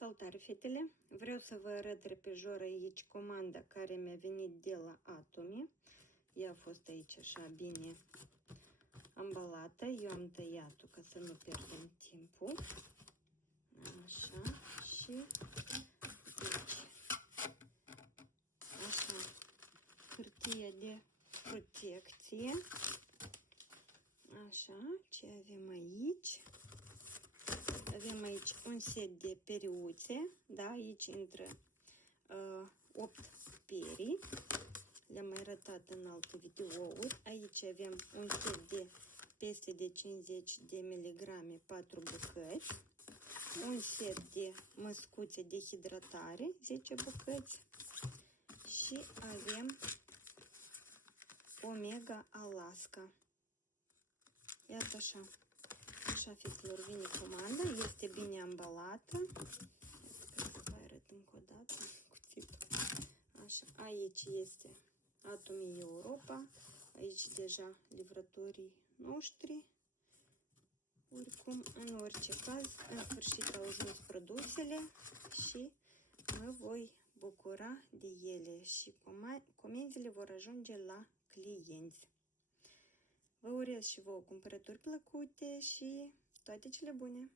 Salutare, fetele! Vreau să vă arăt repejor aici comanda care mi-a venit de la Atomy. Ea a fost aici așa bine ambalată. Eu am tăiat-o ca să nu pierdem timpul. Așa. Și deci, așa, hârtie de protecție. Așa, ce avem aici? Avem aici un set de periuțe, da, aici intră 8 perii, le-am mai arătat în alte videouri. Aici avem un set de peste de 50 de miligrame, 4 bucăți, un set de măscuțe de hidratare, 10 bucăți și avem Omega Alaska. Iată așa. Așa, fetelor, vine comanda, este bine ambalată. Să vă arăt încă o dată cuțitul. Așa, aici este Atomy Europa, aici deja livrătorii noștri. Oricum, în orice caz, în sfârșit au ajuns produsele și mă voi bucura de ele și comenzile vor ajunge la clienți. Vă urez și vouă cumpărături plăcute și toate cele bune!